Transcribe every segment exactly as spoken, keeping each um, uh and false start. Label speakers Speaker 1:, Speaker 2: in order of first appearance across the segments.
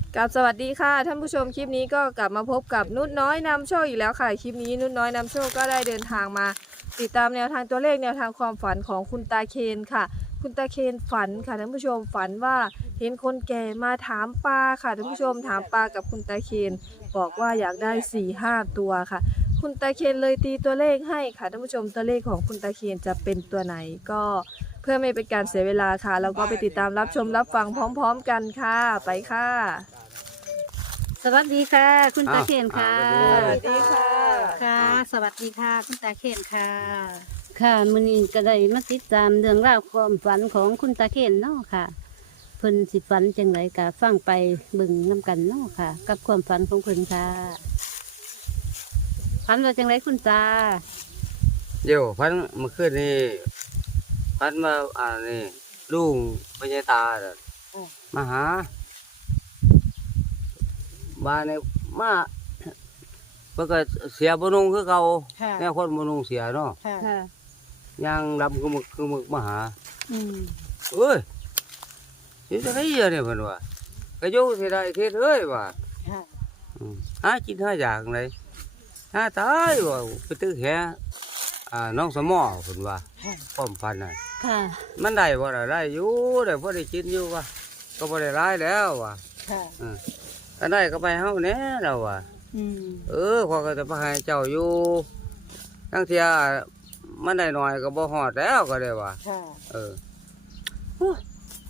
Speaker 1: กับสวัสดีค่ะท่านผู้ชมคลิปนี้ก็กลับมาพบกับนุชน้อยนำโชคอีกแล้วค่ะคลิปนี้นุชน้อยนำโชคก็ได้เดินทางมา ติดตามแนวทางตัวเลขแนวทางความฝันของคุณตาเคนค่ะคุณตาเคนฝันค่ะท่านผู้ชมฝันว่าเห็นคนแก่มาถามปลาค่ะท่านผู้ชมถามปลากับคุณตาเคนบอกว่าอยากได้สี่ห้าตัวค่ะคุณตาเคนเลยตีตัวเลขให้ค่ะท่านผู้ชมตัวเลขของคุณตาเคนจะเป็นตัวไหนก็เพื่อไม่เป็นการเสียเวลาค่ะเราก็ไปติดตามรับชมรับฟังพร้อมๆกันค่ะไปค่ะ
Speaker 2: สวัสดีค่ะ คุณตาเคนค่ะ
Speaker 1: สวัสดีค่ะ
Speaker 2: ค่ะ สวัสดีค่ะ คุณตาเคนค่ะ ค่ะมื้อนี้ก็ได้มาติดตามเรื่องราวความฝันของคุณตาเคนเนาะค่ะเพิ่นสิฝันจังไรก็ฟังไปเบิ่งนํกันเนาะค่ะ กับความฝันของเพิ่นค่ะฝันว่าจังไรคุณตา
Speaker 3: เดี๋ยวพันเมื่อคืนนี้พันมาอ่านี่ลุงพญาตาน่ะมาหาบ้านนี่มาเพิ่นก็เสียบ่นุงคือเก่า
Speaker 2: ค่ะ
Speaker 3: แนวคนบ่นุงเสียเนาะ
Speaker 2: ค่ะ
Speaker 3: ยังดำคือมึกคือมึกมาหา
Speaker 2: อืม
Speaker 3: เอ้ยสิจะได้อะเนี่ยเพิ่นว่าก็อยู่สิได้เฮ็ดเอ้ยว่า
Speaker 2: ค่ะ
Speaker 3: อืมหากินหาอยากเลยหาตายว่าไปตึกแหอ่าน้องสมอเพิ่นว่า
Speaker 2: ค่ะ
Speaker 3: ความพันน่ะ
Speaker 2: ค่ะ
Speaker 3: มันได้บ่ล่ะได้อยู่ได้พอได้กินอยู่ว่ะก็บ่ได้หลายแล้วว่ะ
Speaker 2: ค่ะ
Speaker 3: อืออันได้ก็ไปเฮาแหน่แล้วว่ะ
Speaker 2: อืม
Speaker 3: เออข้อยก็จะไปให้เจ้าอยู่ทั้งเที่ยมันได้น้อยก็บ่ฮอดแล้วก็ได้ว่ะ
Speaker 2: ค่ะ
Speaker 3: เออโอ้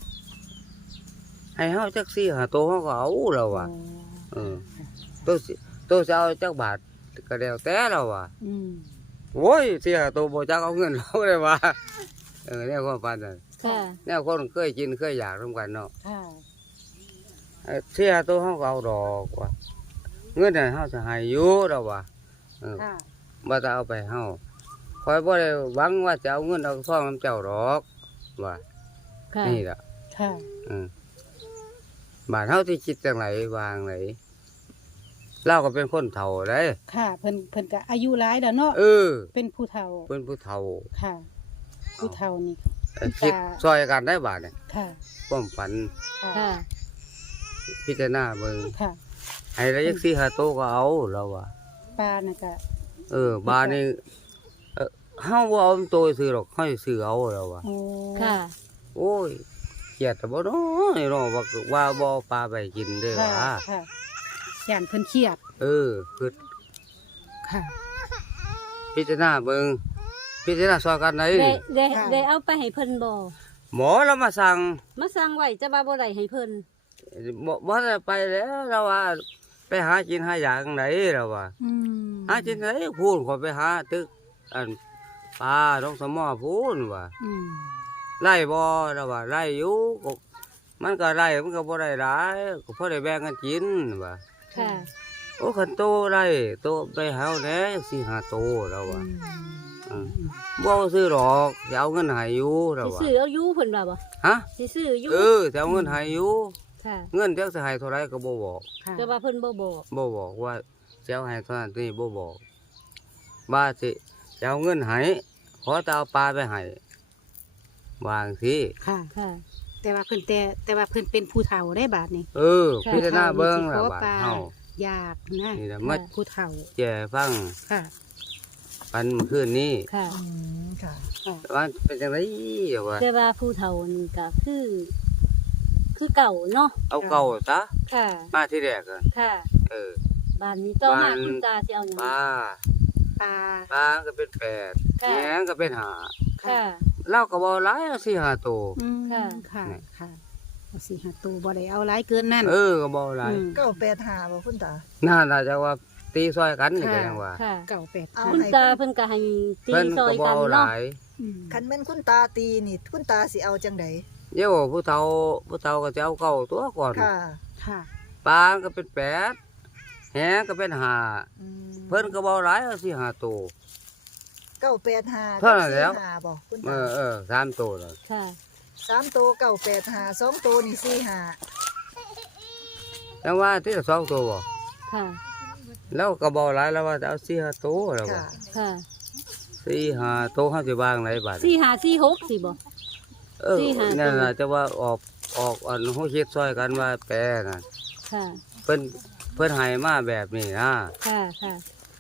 Speaker 3: ให้เฮาจักสี่ห้าตัวเฮาก็เอาแล้วว่ะเออตัวสิตัวสิเอาจักบาทก็แล้วแต่แล้วว่ะ
Speaker 2: อืม
Speaker 3: โอ้ยสี่ห้าตัวบ่จักเอาเงินเราเลยว่ะเออแนวความฝันน่ะ
Speaker 2: ค่ะ
Speaker 3: แนวคนเคยกินเคยอยากร่วมกันเนาะ
Speaker 2: ค่ะ
Speaker 3: เสียตัวเขาก็เอาดอกว่าเงินนั้นเขาจะให้อยู่ดอกว่าเออ
Speaker 2: ค่ะ
Speaker 3: บ่จะเอาไปเฮาคอยบ่ได้หวังว่าจะเอาเงินเอาทองน้ำเจ้าดอกว่า
Speaker 2: ค่ะ
Speaker 3: นี่ล่ะ
Speaker 2: ค่ะ
Speaker 3: อืมบาดเฮาที่คิดจังไหนวางไหนเราก็เป็นคนเฒ่าได้
Speaker 2: ค่ะ เพิ่นเพิ่นก็อายุหลายแล้วเนาะ
Speaker 3: เออ
Speaker 2: เป็นผู้เฒ่า
Speaker 3: เป็นผู้เฒ่า
Speaker 2: ค่ะ ผู้เฒ่านี่
Speaker 3: เอ้ยคิดซอยกันได้บาดเนี่ย
Speaker 2: ค่ะ
Speaker 3: ความฝัน
Speaker 2: ค่ะ
Speaker 3: พิจารณาเบิ่ง
Speaker 2: ค่ะ
Speaker 3: ให้ได้จักสี่ห้าโตวก็เอาเราว่า
Speaker 2: ปลาน่ะก็
Speaker 3: เออบาดนี้เออเฮาบ่เอาตัวซื้อหรอกเฮาสิซื้อเอาแล้วว่า
Speaker 2: โอ้
Speaker 4: ค่ะ
Speaker 3: โอ้ยเกลียดแต่บ่เนาะนี่เนาะว่าว่าบ่ปลาไปกินเด้อ
Speaker 2: ค่ะ
Speaker 3: ว่า
Speaker 2: ค่ะย่านเพิ่นเครียด
Speaker 3: เออคือ
Speaker 2: ค่ะ
Speaker 3: พิจารณาเบิ่งพิจารณาซอยกันได้
Speaker 4: ได้ได้
Speaker 2: ค่ะ
Speaker 4: ได้เอาไปให้เพิ่นบ่
Speaker 3: หมอเรามาสั่ง
Speaker 4: มาสั่งไว้จะว่าบ่ได้ให้เพิ่น
Speaker 3: บ่บ่ได้ไปแล้วเราว่า ไปหากินหาอยากจังไดเราว่า
Speaker 2: อืม
Speaker 3: หากินไดพูนขอยไปหาตึกอันปลาท้องสมอพูนว่า
Speaker 2: อืม
Speaker 3: ไล่บ่เราว่าไล่อยู่ก็มันก็ไล่มันก็บ่ได้หลายก็พอได้แบ่งกันกินว่า
Speaker 4: ค่ะ
Speaker 3: โอ้คันโตได้โตไปหาแหน่สี่ห้าโตแล้วว่ะอืมบ่ซื้อหรอกจะเอาเงินให้อยู่แล้ว
Speaker 4: สิ
Speaker 3: ว่ะ
Speaker 4: ซื้อเอาอยู่เพิ่นว่าบ่
Speaker 3: ฮะ
Speaker 4: สิซื้ออยู่
Speaker 3: เออจะเอาเงินให้อยู่
Speaker 4: ค่ะ
Speaker 3: เงินจักสิให้เท่าไรก็บ่บอก
Speaker 2: ค่ะ
Speaker 4: แต่ว่าเพิ่นบ่บอก
Speaker 3: บ่บอกว่าจะเอาให้เท่านั้นนี่บ่บอกว่าสิจะเอาเงินให้ขอแต่เอาปลาไปให้วาจังสิ
Speaker 2: ค่ะ
Speaker 4: ค่ะ
Speaker 2: แต่ว่าเพิ่นแต่แต่ว่าเพิ่นเป็นผู้เฒ่าได้บาดนี่
Speaker 3: เออพิจารณาเบิ่งแล้วบาดเฮา
Speaker 2: ยากนะ
Speaker 3: นี่แหละมา
Speaker 2: ผู้เฒ่า
Speaker 3: แจ้ฟัง
Speaker 2: ค่ะ
Speaker 3: ปันเมื่อคืนนี้
Speaker 4: ค่ะ
Speaker 1: อืมค่ะ
Speaker 2: ค่ะ
Speaker 3: ว่าเป็นจังไดว่า
Speaker 4: แต่ว่าผู้เฒ่านี่ก็คือ คือเก่าเนาะ
Speaker 3: เอาเก่าซะ
Speaker 4: ค่ะ
Speaker 3: มาที่แรกอะ
Speaker 4: ค่ะ
Speaker 3: เออ
Speaker 4: บ้านนี้ต่อมา
Speaker 3: บ้าน
Speaker 4: คุณตาสิเอาหยัง
Speaker 3: ปลา
Speaker 2: ปลา
Speaker 3: ปลาก็เป็นแปด
Speaker 4: ค่ะ
Speaker 3: แหงก็เป็นหา
Speaker 4: ค่ะ
Speaker 3: เล่าก็บ่หลายสี่ห้าตัว
Speaker 2: อืม
Speaker 4: ค่ะ
Speaker 2: ค่ะค่ะเอาสิหาตูบ่ได้เอาหลายเกินนั่น
Speaker 3: เออก็บ่หลาย
Speaker 2: อืม
Speaker 1: เก้าแปดห้าบ่คุณตา
Speaker 3: น่าน่าจะว่าตีซอยกันนี่ก็
Speaker 2: ค่ะ
Speaker 3: ยังว่า
Speaker 4: ค่ะ
Speaker 2: เก่าแปด
Speaker 1: เอา
Speaker 4: คุณ
Speaker 1: ให้
Speaker 4: ตาเพิ่นก็ให้ตี
Speaker 3: เพิ่น
Speaker 4: ซอ
Speaker 3: ก็
Speaker 4: ย
Speaker 3: บ่
Speaker 4: กัน
Speaker 3: เอาห
Speaker 4: เนาะ
Speaker 3: ลาย
Speaker 2: อืม
Speaker 1: คันแม่นคุณตาตีนี่คุณตาสิเอาจังได
Speaker 3: เดี๋ยวผู้เฒ่าผู้เฒ่าก็จะเอาเก่าตัวก่อน
Speaker 1: ค่ะ
Speaker 2: ค่ะ
Speaker 3: ปลาก็เป็นแปดแหงก็เป็นหา
Speaker 1: อืม
Speaker 3: เพิ่นก็บ่หลายเอาสี่ห้าตัว
Speaker 1: เก้าแปดห้า
Speaker 3: เท่านั้นแล้ว
Speaker 1: ห้าบ่คุณ
Speaker 3: เอ
Speaker 1: ตา
Speaker 3: อเออสามตัวน่ะ
Speaker 4: ค่ะ
Speaker 1: สามตัวเก้าแปดห้าสองตัวนี่สี่ห้า
Speaker 3: แล้วว่าที่ละสองตัวบ่
Speaker 4: ค่ะ
Speaker 3: แล้วก็บ่หลายแล้วว่าจะเอาสี่ห้าตัวแล้วว่า
Speaker 1: ค่ะ
Speaker 4: ค่ะ
Speaker 3: สี่ห้าตัวเฮาสิวางไหนบัด
Speaker 4: สี่ห้าสี่หกสิบ่
Speaker 3: เออ
Speaker 4: สี่ห้าตัว
Speaker 3: นั่นน่ะจะว่าออกออกอันฮู้คิดซอยกันว่าแปรน่ะ
Speaker 4: ค่ะ
Speaker 3: เพิ่นเพิ่นให้มาแบบนี้นะ
Speaker 4: ค่ะค่ะ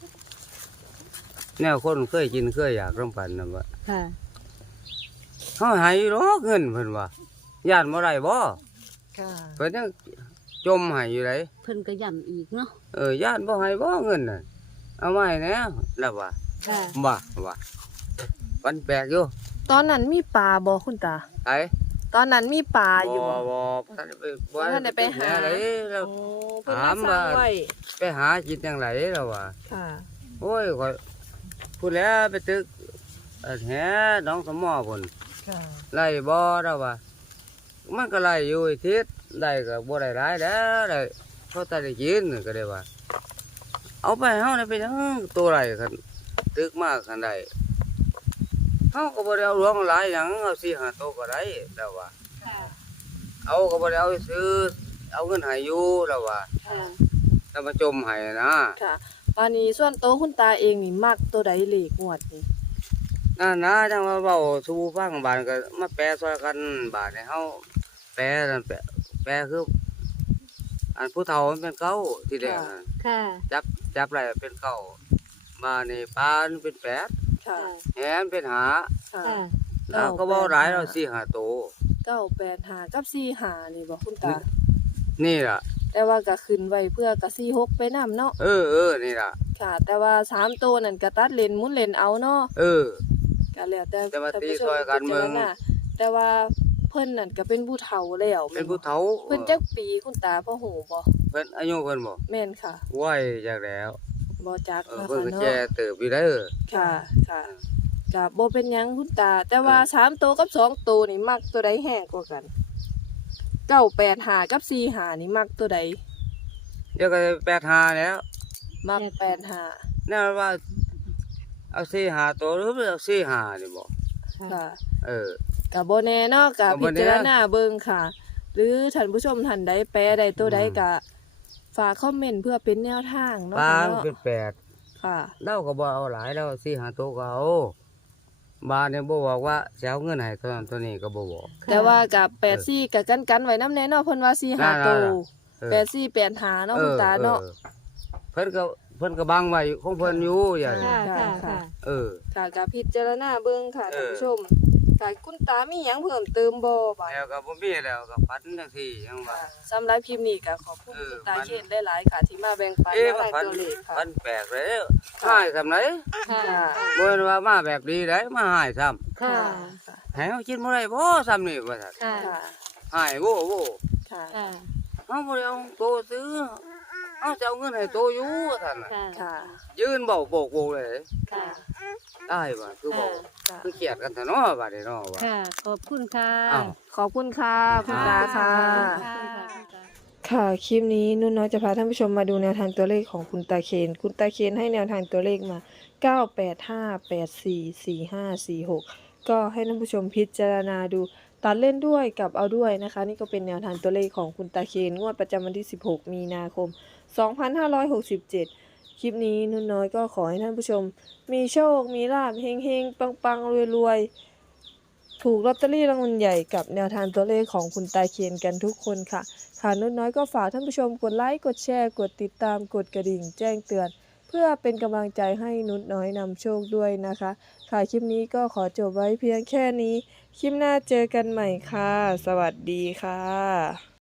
Speaker 3: แนวคนเคยกินเคยอยากร่วมกันนะว่า
Speaker 4: ค่ะ
Speaker 3: เขาให้หรอกเงินเพิ่นว่าญาติบ่ได้บ่
Speaker 1: ค่ะ
Speaker 3: เพิ่นยังจมให้อยู่ได
Speaker 2: เพิ่นก็ย้ำอีกเนาะ
Speaker 3: เออญาติบ่ให้บ่เงินน่ะเอามาให้แหน่แล้วว่า
Speaker 4: ค่ะ
Speaker 3: บ่ว่ามันแปลกอยู่
Speaker 1: ตอนนั้นมีปลาบ่คุณตา
Speaker 3: ไอ้
Speaker 1: ตอนนั้นมีปลาอยู่บ่
Speaker 3: บ่ท่านได้ไปบ่
Speaker 1: ท่านได้ไปหา
Speaker 3: แหน่เลยแล้ว
Speaker 1: โอ้เพิ่นมาสร้างไว้
Speaker 3: ไปหากินจังไดแล้วว่า
Speaker 1: ค่ะ
Speaker 3: โอ้ยข่อยพูดแล้วไปตึกเอ่อแหน้องสมอพุ่น
Speaker 1: ค่ะ
Speaker 3: ไล่บ่แล้วว่ามันก็ไล่อยู่ไอ้ทิศได้ก็บ่ได้หลายแล้วได้เพราะแต่ได้กินก็ได้ว่า เอาไปเฮาได้ไปทั้งตัวไรกันตึกมากกันได้เฮาก็บ่ได้เอาหลวงหลายหยังเอาสี่ห้าตัวก็ได้แล้วว่า
Speaker 4: ค่ะ
Speaker 3: เอาก็บ่ได้เอาไปซื้อเอาเงินให้อยู่แล้วว่า
Speaker 4: ค่ะ
Speaker 3: แล้วมาจมให้นะ
Speaker 1: ค่ะปานนี้ส่วนโตวคุณตาเองนี่มักตัวใดเลขงวดนี่
Speaker 3: นั่นนะจังว่าเว้าสู่ฟังบาดก็มาแปลซอยกันบาดให้เฮาแปลนั่นแปลแปลคืออันผู้เฒ่ามันเป็นเก้าที่แรกนั่น
Speaker 4: ค่ะ
Speaker 3: จับจับไรเป็นเก้ามานี่ปานเป็นแปด
Speaker 1: ค่ะ
Speaker 3: แหนเป็นหา
Speaker 1: ค่ะ
Speaker 4: ค่ะ
Speaker 3: แล้วก็เว้าหลายเราสี่หาโตว
Speaker 1: เก้าแปดห้ากับสี่ห้านี่บ่คุณตา
Speaker 3: นี่ล่ะ
Speaker 1: แต่ว่าก็ขึ้นไว้เพื่อกะสี่หกไปนํเนาะ
Speaker 3: เออเออนี่ล่ะ
Speaker 1: ค่ะ แต่ว่าสามตัวนั่นก็ตัดเลนหมุนเลนเอาเนาะ
Speaker 3: เออ
Speaker 1: ก็แล้วแต่
Speaker 3: แต่ว่า
Speaker 1: ท่าน
Speaker 3: ตี
Speaker 1: ผู้ช
Speaker 3: ซอยกันเมือง
Speaker 1: พิจารณาแต่ว่าเพิ่นนั่นก็เป็นผู้เฒ่าแล้ว
Speaker 3: เป็นผู้เฒ่า
Speaker 1: เพิ่นจักปีคุณตาพ่อหูบ่
Speaker 3: เพิ่นอายุเพิ่นบ่
Speaker 1: แม่นค่ะ
Speaker 3: ไหวจากแล้ว
Speaker 1: บ่จัก
Speaker 3: เออ
Speaker 1: นะ
Speaker 3: เพิ่น
Speaker 1: คะ
Speaker 3: ก็
Speaker 1: เนาะ
Speaker 3: แก่เติบอยู่เด้อ
Speaker 1: ค่ะ ค่ะก็บ่เป็นหยังคุณตา แต่ว่าสามตัวกับสองตัวนี่มักตัวใดแห้งกว่ากันเก้าแปดห้ากับสี่ห้านี่มักตัวใด
Speaker 3: เดี๋ยวก็แปดหาแล้ว
Speaker 1: มักแปดห้า
Speaker 3: แน่ว่าเอาสี่หาโตวหรือเอาสี่หานี่บ่
Speaker 1: ค่ะ
Speaker 3: เออ
Speaker 1: ก็บ่แน่เนาะก็
Speaker 3: ก็บ่
Speaker 1: พิ
Speaker 3: แน่
Speaker 1: จารณาเบิ่งค่ะ หรือท่านผู้ชมท่านใดแปลใดตัวใด
Speaker 3: อืม
Speaker 1: ก็ฝากคอมเมนต์เพื่อเป็นแนวทางเนาะ
Speaker 3: ปลา
Speaker 1: ค่ะ
Speaker 3: มัน
Speaker 1: เนาะ
Speaker 3: เป็นแปด
Speaker 1: ค่ะ
Speaker 3: เราก็บ่เอาหลายเราสี่หาโตวก็เอาบาดเนี่ยบ่บอกว่าสิเอาเงินให้ตัวนั้นตัวนี้ก็บ่บอก
Speaker 1: แต่ว่ากับแปดสี่กับกันกันไว้น้ำแน่เนาะเพิ่นว่าสี่ห้า
Speaker 3: นั่นๆๆ
Speaker 1: ตัว
Speaker 3: เออ
Speaker 1: แปดสี่แปดห้าเนาะคุณตาเนาะ
Speaker 3: ออเพิ่นก็เพิ่นก็บังไว้ของเพิ่นอยู่อย่างนี้
Speaker 4: ค่ะ ค่ะ ค่ะ
Speaker 3: เออ
Speaker 1: ค่ะกับพิจารณาเบิ่งค่ะ
Speaker 3: เอ
Speaker 1: ท่าน
Speaker 3: อ
Speaker 1: ผู้ชมค่ะคุณตามีหยังเพิ่มเติมบ่บ่
Speaker 3: แล้วก็บ่มีแล้วก็พันจังซี่จังว่า
Speaker 1: ค่ะสำหรับพิมพ์นี้ก็ขอบคุณ
Speaker 3: เออ
Speaker 1: คุณตา
Speaker 3: มัน
Speaker 1: เคนหลายๆค่ะ ที่มาแบ่งปัน
Speaker 3: เอ๊ะ
Speaker 1: แนว
Speaker 3: มา
Speaker 1: ทาง
Speaker 3: พัน
Speaker 1: ตัวเลขค่ะ
Speaker 3: พันแปลกแล้วหายซำไหน
Speaker 4: ค่ะ
Speaker 1: ค่ะ
Speaker 3: บ่แม่นว่ามาแบบดีได้มาหายซ้ำ
Speaker 4: ค่ะ
Speaker 1: ค่ะ
Speaker 3: ให้เฮากินบ่ได้บ่ซ้ำนี่ว่าซั่น
Speaker 4: ค่ะ
Speaker 1: ค่ะ
Speaker 3: หายโว้โว้
Speaker 1: ค่ะ
Speaker 4: ค่ะ
Speaker 3: เฮาบ่ได้เอาโตซื้อเฮาจะเอาเงินให้โตอยู่ว่าซั่นน่ะ
Speaker 4: ค่ะ
Speaker 1: ค่ะ
Speaker 3: ยืนเว้าโบกโบกเลย
Speaker 1: ค่ะ
Speaker 3: ได้บ่คือบ่
Speaker 1: ค่ะ
Speaker 3: คือเกลียดกันซะเนาะบัดนี้เนาะว่า
Speaker 2: ค่ะ ขอบคุณค่ะ
Speaker 3: อ้าว
Speaker 1: ขอบคุณค่ะคุณตาค่ะ
Speaker 4: ค่ะ
Speaker 1: ค่ะ คลิปนี้นุ่นน้อยจะพาท่านผู้ชมมาดูแนวทางตัวเลขของคุณตาเคน คุณตาเคนให้แนวทางตัวเลขมา เก้า แปด ห้า แปด สี่ สี่ ห้า สี่ หก ก็ให้ท่านผู้ชมพิจารณาดู ตัดเล่นด้วยกับเอาด้วยนะคะ นี่ก็เป็นแนวทางตัวเลขของคุณตาเคนงวดประจำวันที่ สิบหก มีนาคม สองพันห้าร้อยหกสิบเจ็ด คลิปนี้นุ่นน้อยก็ขอให้ท่านผู้ชม มีโชค มีลาภเฮงๆ ปังๆ รวยๆ ถูกลอตเตอรี่รางวัลใหญ่กับแนวทางตัวเลขของคุณตาเคนกันทุกคนค่ะ ค่ะนุ่นน้อยก็ฝากท่านผู้ชมกดไลค์กดแชร์กดติดตามกดกระดิ่งแจ้งเตือน เพื่อเป็นกำลังใจให้นุ่นน้อยนำโชคด้วยนะคะ ค่ะคลิปนี้ก็ขอจบไว้เพียงแค่นี้ คลิปหน้าเจอกันใหม่ค่ะ สวัสดีค่ะ